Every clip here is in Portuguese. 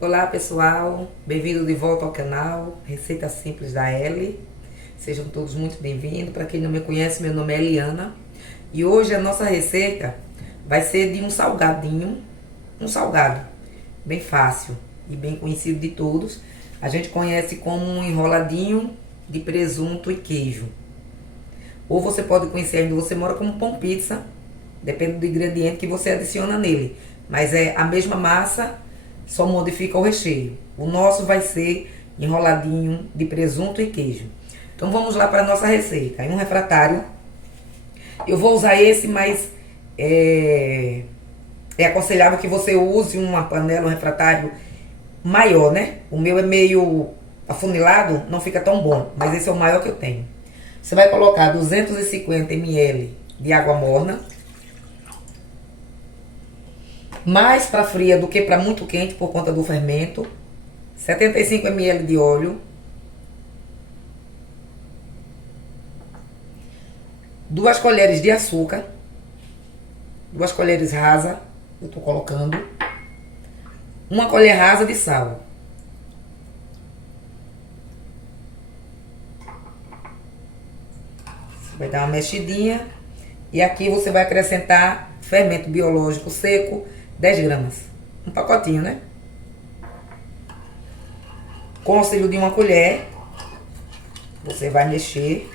Olá pessoal, bem-vindo de volta ao canal Receita Simples da Ellie. Sejam todos muito bem-vindos. Para quem não me conhece, meu nome é Eliana e hoje a nossa receita vai ser de um salgadinho, um salgado bem fácil e bem conhecido de todos. A gente conhece como um enroladinho de presunto e queijo. Ou você pode conhecer ainda, você mora como pão pizza, depende do ingrediente que você adiciona nele, mas é a mesma massa, só modifica o recheio. O nosso vai ser enroladinho de presunto e queijo. Então vamos lá para a nossa receita. Em um refratário, eu vou usar esse, mas é aconselhável que você use uma panela, um refratário maior, né? O meu é meio afunilado, não fica tão bom, mas esse é o maior que eu tenho. Você vai colocar 250 ml de água morna, mais para fria do que para muito quente por conta do fermento. 75 ml de óleo, 2 colheres de açúcar, 2 colheres rasas, eu tô colocando, 1 colher rasa de sal. Você vai dar uma mexidinha e aqui você vai acrescentar fermento biológico seco, 10 gramas, um pacotinho, né? Com o auxílio de uma colher, você vai mexer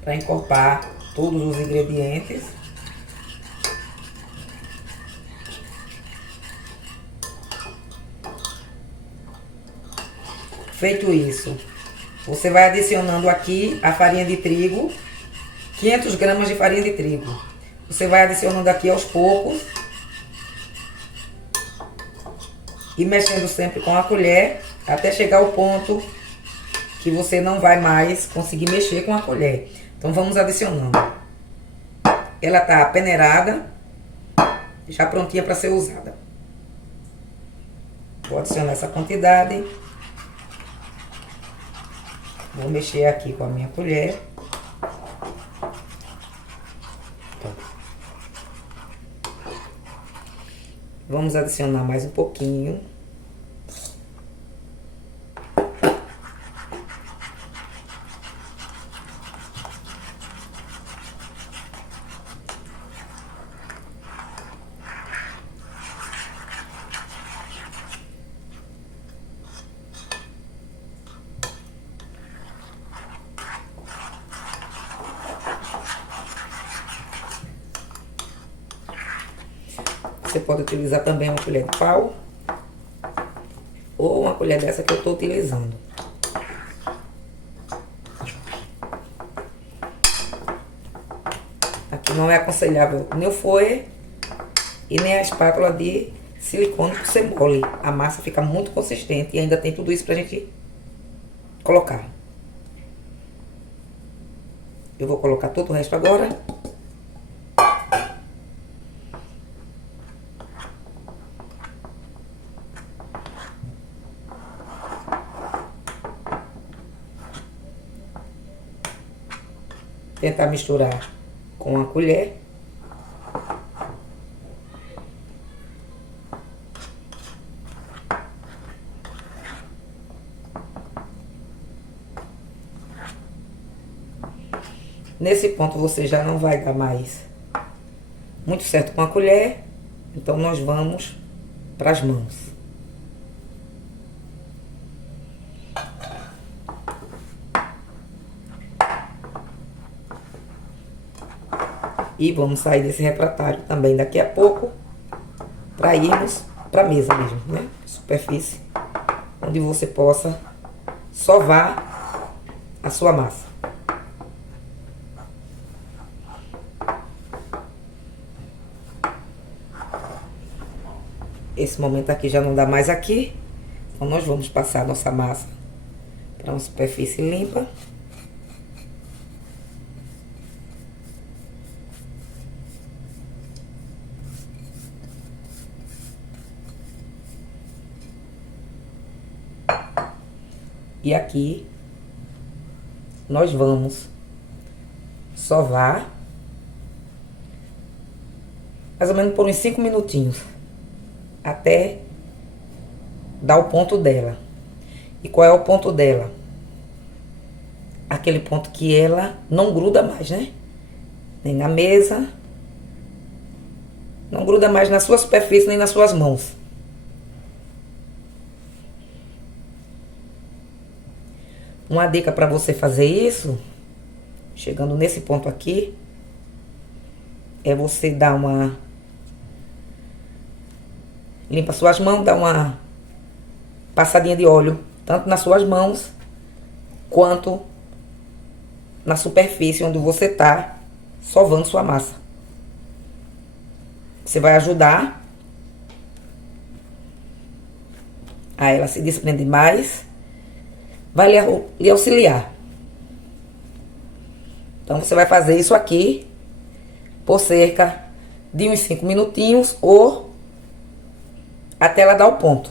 para encorpar todos os ingredientes. Feito isso, você vai adicionando aqui a farinha de trigo, 500 gramas de farinha de trigo. Você vai adicionando aqui aos poucos e mexendo sempre com a colher até chegar ao ponto que você não vai mais conseguir mexer com a colher. Então vamos adicionando. Ela tá peneirada, já prontinha para ser usada. Vou adicionar essa quantidade. Vou mexer aqui com a minha colher. Vamos adicionar mais um pouquinho. Você pode utilizar também uma colher de pau ou uma colher dessa que eu estou utilizando. Aqui não é aconselhável nem o fouet e nem a espátula de silicone por ser mole. A massa fica muito consistente e ainda tem tudo isso pra gente colocar. Eu vou colocar todo o resto agora. Tentar misturar com a colher. Nesse ponto você já não vai dar mais muito certo com a colher, então nós vamos para as mãos. E vamos sair desse refratário também daqui a pouco, para irmos para a mesa mesmo, né? Superfície, onde você possa sovar a sua massa. Esse momento aqui já não dá mais aqui, então nós vamos passar a nossa massa para uma superfície limpa. E aqui nós vamos sovar mais ou menos por uns 5 minutinhos, até dar o ponto dela. E qual é o ponto dela? Aquele ponto que ela não gruda mais, né? Nem na mesa. Não gruda mais na sua superfície, nem nas suas mãos. Uma dica para você fazer isso, chegando nesse ponto aqui, é você dar uma... Limpa suas mãos, dá uma passadinha de óleo, tanto nas suas mãos, quanto na superfície onde você está sovando sua massa. Você vai ajudar a ela se desprender mais, vai lhe auxiliar. Então você vai fazer isso aqui por cerca de uns 5 minutinhos ou até ela dar o ponto.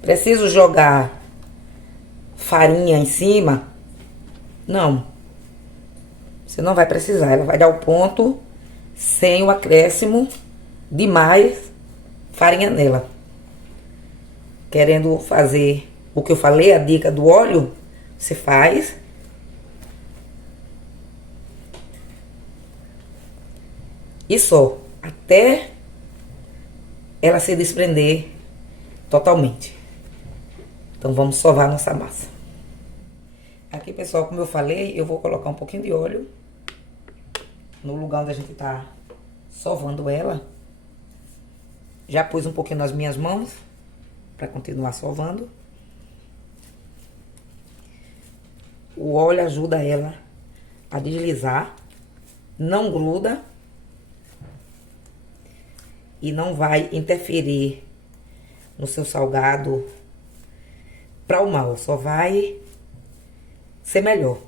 Preciso jogar farinha em cima? Não. Você não vai precisar. Ela vai dar o ponto sem o acréscimo de mais farinha nela. Querendo fazer o que eu falei, a dica do óleo, você faz. E só. Até ela se desprender totalmente. Então vamos sovar nossa massa. Aqui, pessoal, como eu falei, eu vou colocar um pouquinho de óleo no lugar onde a gente tá sovando ela. Já pus um pouquinho nas minhas mãos para continuar sovando. O óleo ajuda ela a deslizar, não gruda e não vai interferir no seu salgado para o mal, só vai ser melhor.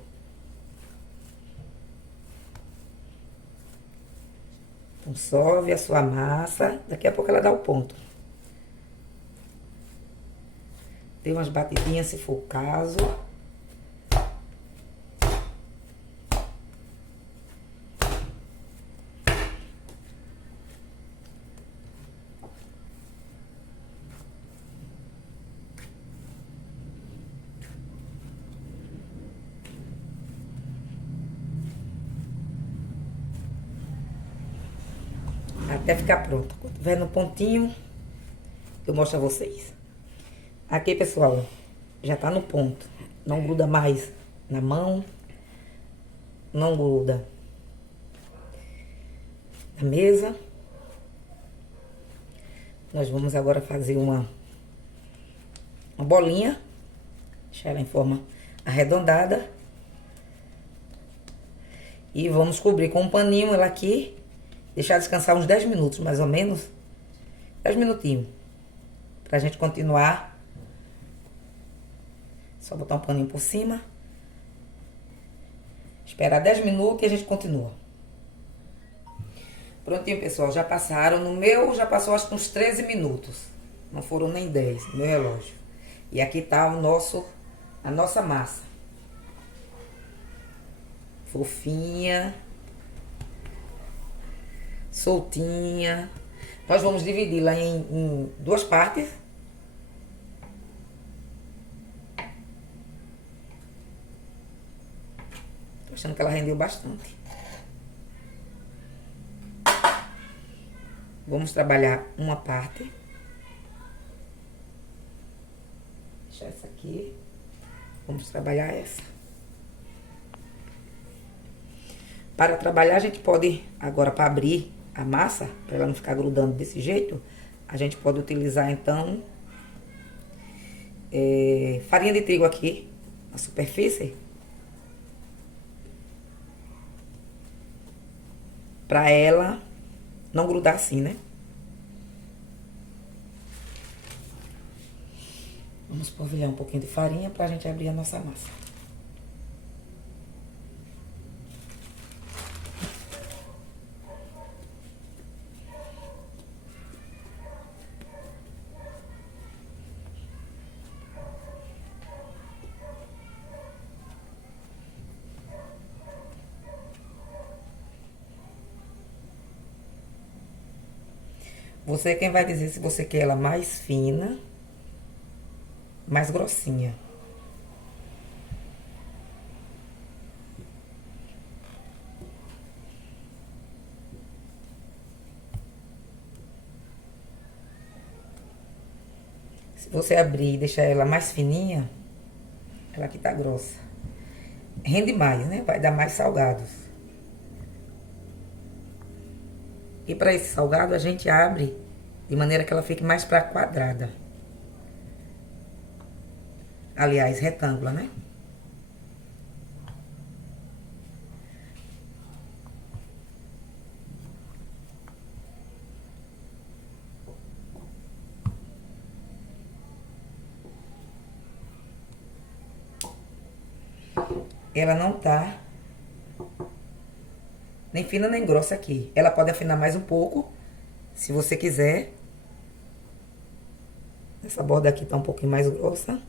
Então, sove a sua massa, daqui a pouco ela dá o ponto. Dê umas batidinhas se for o caso. Até ficar pronta. Quando tiver no pontinho, eu mostro a vocês. Aqui, pessoal, já tá no ponto. Não gruda mais na mão. Não gruda na mesa. Nós vamos agora fazer uma bolinha. Deixar ela em forma arredondada. E vamos cobrir com um paninho ela aqui. Deixar descansar uns 10 minutos, mais ou menos. 10 minutinhos. Pra gente continuar. Só botar um paninho por cima. Esperar 10 minutos e a gente continua. Prontinho, pessoal. Já passaram. No meu, já passou acho que uns 13 minutos. Não foram nem 10 no meu relógio. E aqui tá a nossa massa. Fofinha. Soltinha. Nós vamos dividi-la em duas partes. Tô achando que ela rendeu bastante. Vamos trabalhar uma parte. Deixar essa aqui. Vamos trabalhar essa. Para trabalhar, a gente pode, agora para abrir a massa, para ela não ficar grudando desse jeito, a gente pode utilizar, então, farinha de trigo aqui, na superfície. Para ela não grudar assim, né? Vamos polvilhar um pouquinho de farinha para a gente abrir a nossa massa. Você é quem vai dizer se você quer ela mais fina, mais grossinha. Se você abrir e deixar ela mais fininha, ela aqui tá grossa. Rende mais, né? Vai dar mais salgados. E para esse salgado a gente abre de maneira que ela fique mais para quadrada. Aliás, retângula, né? Ela não tá nem fina nem grossa aqui. Ela pode afinar mais um pouco, se você quiser. Essa borda aqui tá um pouquinho mais grossa.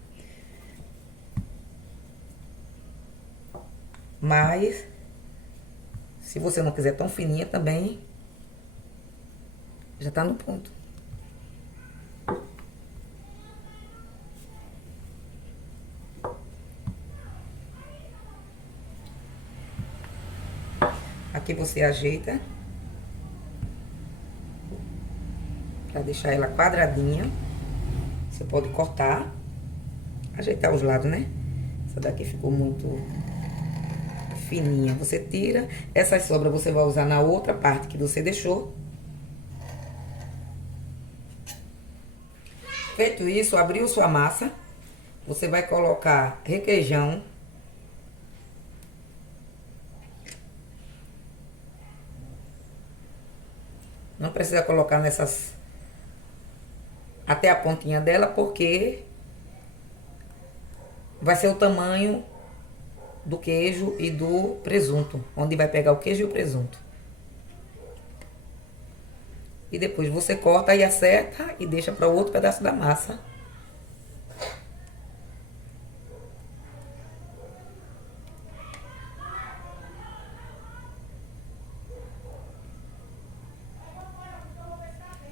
Mas, se você não quiser tão fininha também, já tá no ponto. Aqui você ajeita pra deixar ela quadradinha. Você pode cortar, ajeitar os lados, né? Essa daqui ficou muito fininha. Você tira. Essas sobras você vai usar na outra parte que você deixou. Feito isso, abriu sua massa. Você vai colocar requeijão. Não precisa colocar nessas... até a pontinha dela, porque vai ser o tamanho do queijo e do presunto, onde vai pegar o queijo e o presunto. E depois você corta e acerta e deixa para o outro pedaço da massa.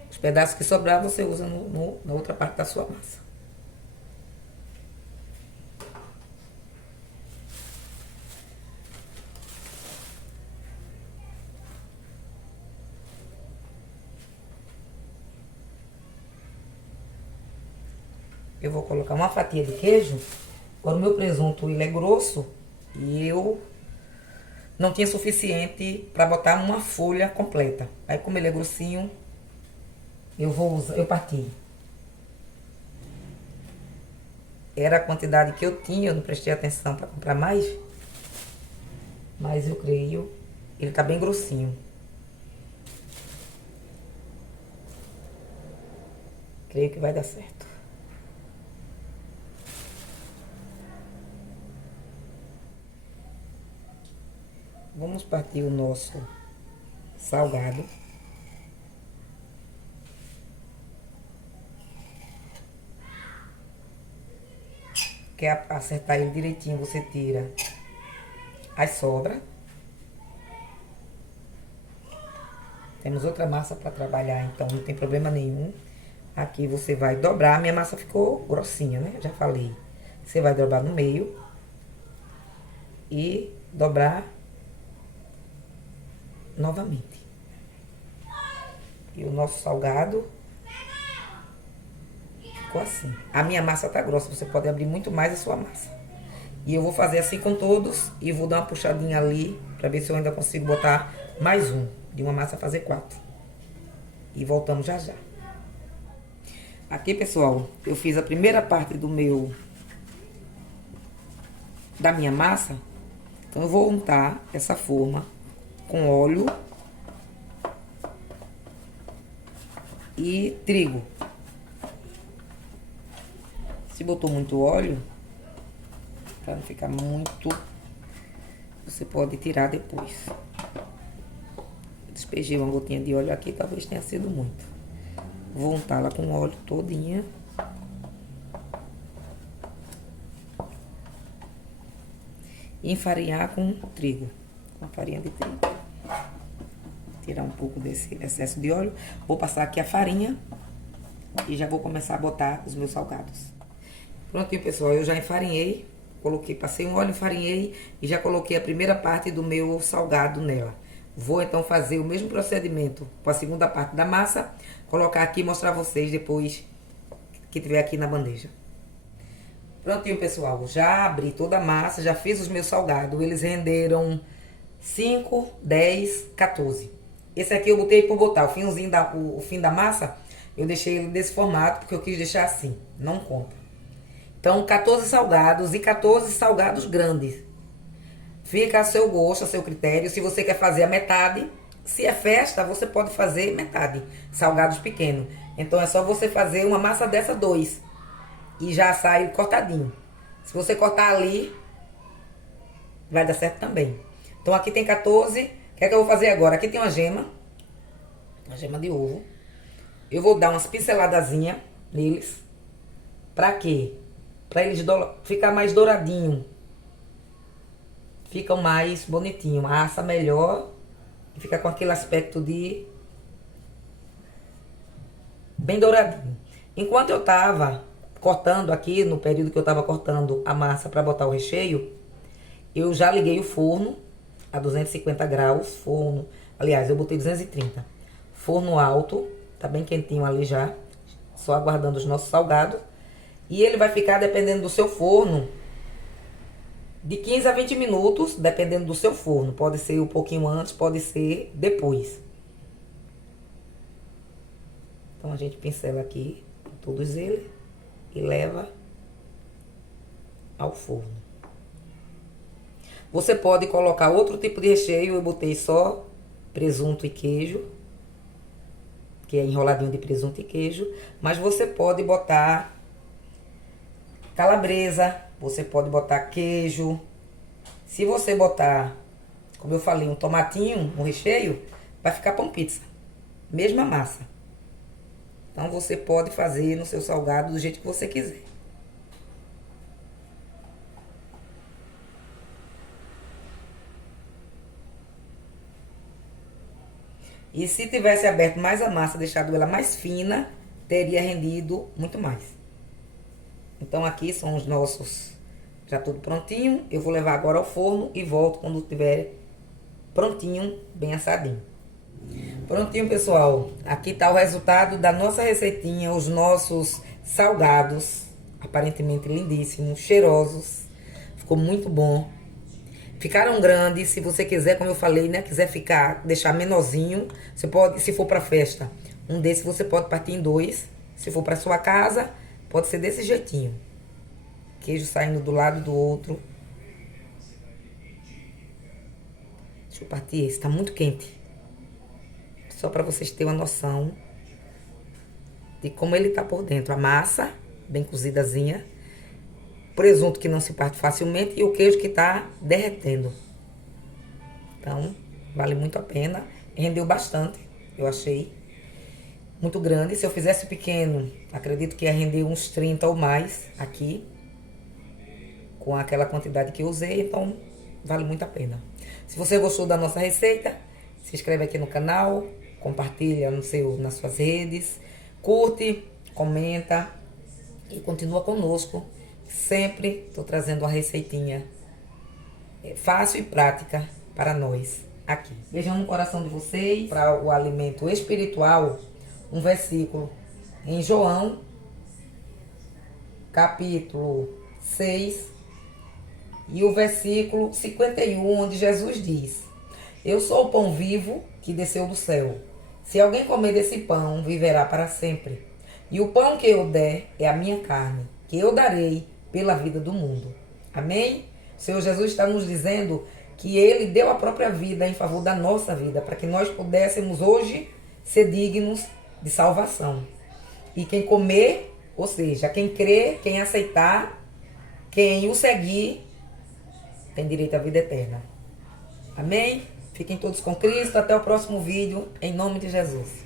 Os pedaços que sobrar você usa na outra parte da sua massa. Eu vou colocar uma fatia de queijo. Agora o meu presunto ele é grosso e eu não tinha suficiente para botar uma folha completa. Aí como ele é grossinho, eu parti. Era a quantidade que eu tinha, eu não prestei atenção para comprar mais. Mas eu creio, ele tá bem grossinho. Creio que vai dar certo. Vamos partir o nosso salgado. Quer acertar ele direitinho, você tira as sobras. Temos outra massa para trabalhar, então não tem problema nenhum. Aqui você vai dobrar. Minha massa ficou grossinha, né? Já falei. Você vai dobrar no meio. E dobrar novamente. E o nosso salgado ficou assim. A minha massa tá grossa, você pode abrir muito mais a sua massa. E eu vou fazer assim com todos e vou dar uma puxadinha ali pra ver se eu ainda consigo botar mais um. De uma massa fazer 4. E voltamos já já. Aqui, pessoal, eu fiz a primeira parte da minha massa. Então eu vou untar essa forma com óleo e trigo. Se botou muito óleo, para não ficar muito, você pode tirar depois. Despejei uma gotinha de óleo aqui, talvez tenha sido muito. Vou untá-la com óleo todinha. E enfarinhar com trigo, com farinha de trigo. Tirar um pouco desse excesso de óleo. Vou passar aqui a farinha e já vou começar a botar os meus salgados. Prontinho, pessoal, eu já enfarinhei. Passei um óleo, enfarinhei e já coloquei a primeira parte do meu salgado nela. Vou então fazer o mesmo procedimento com a segunda parte da massa, colocar aqui e mostrar a vocês depois que tiver aqui na bandeja. Prontinho, pessoal, já abri toda a massa, já fiz os meus salgados, eles renderam 5, 10, 14. Esse aqui eu botei por botar, o fim da massa, eu deixei ele desse formato porque eu quis deixar assim, não conta. Então, 14 salgados e 14 salgados grandes. Fica a seu gosto, a seu critério. Se você quer fazer a metade, se é festa, você pode fazer metade, salgados pequenos. Então, é só você fazer uma massa dessa 2 e já sai cortadinho. Se você cortar ali, vai dar certo também. Então, aqui tem 14. O que é que eu vou fazer agora? Aqui tem uma gema de ovo. Eu vou dar umas pinceladazinhas neles. Pra quê? Pra eles ficar mais douradinho. Ficam mais bonitinho. Assa melhor. E fica com aquele aspecto de bem douradinho. Enquanto eu tava cortando aqui, no período que eu tava cortando a massa pra botar o recheio, eu já liguei o forno a 250 graus. Forno, aliás, eu botei 230. Forno alto. Tá bem quentinho ali já. Só aguardando os nossos salgados. E ele vai ficar, dependendo do seu forno, de 15 a 20 minutos, dependendo do seu forno. Pode ser um pouquinho antes, pode ser depois. Então a gente pincela aqui todos eles e leva ao forno. Você pode colocar outro tipo de recheio. Eu botei só presunto e queijo, que é enroladinho de presunto e queijo. Mas você pode botar calabresa, você pode botar queijo. Se você botar, como eu falei, um tomatinho, um recheio, vai ficar pão pizza. Mesma massa. Então você pode fazer no seu salgado do jeito que você quiser. E se tivesse aberto mais a massa, deixado ela mais fina, teria rendido muito mais. Então aqui são os nossos, já tudo prontinho. Eu vou levar agora ao forno e volto quando tiver prontinho, bem assadinho. Prontinho, pessoal. Aqui tá o resultado da nossa receitinha, os nossos salgados, aparentemente lindíssimos, cheirosos. Ficou muito bom. Ficaram grandes, se você quiser, como eu falei, né, quiser deixar menorzinho, você pode, se for para festa, um desses você pode partir em 2. Se for para sua casa, pode ser desse jeitinho. Queijo saindo do lado do outro. Deixa eu partir esse, tá muito quente. Só para vocês terem uma noção de como ele tá por dentro. A massa, bem cozidazinha. Presunto que não se parte facilmente e o queijo que tá derretendo. Então, vale muito a pena. Rendeu bastante, eu achei. Muito grande. Se eu fizesse pequeno, acredito que ia render uns 30 ou mais aqui. Com aquela quantidade que eu usei, então vale muito a pena. Se você gostou da nossa receita, se inscreve aqui no canal, compartilha nas suas redes, curte, comenta e continua conosco. Sempre estou trazendo uma receitinha fácil e prática para nós aqui. Beijão no coração de vocês. Para o alimento espiritual, um versículo em João, capítulo 6, e o versículo 51, onde Jesus diz: Eu sou o pão vivo que desceu do céu. Se alguém comer desse pão, viverá para sempre. E o pão que eu der é a minha carne, que eu darei pela vida do mundo. Amém? O Senhor Jesus está nos dizendo que Ele deu a própria vida em favor da nossa vida, para que nós pudéssemos hoje ser dignos de salvação. E quem comer, ou seja, quem crer, quem aceitar, quem o seguir, tem direito à vida eterna. Amém? Fiquem todos com Cristo. Até o próximo vídeo, em nome de Jesus.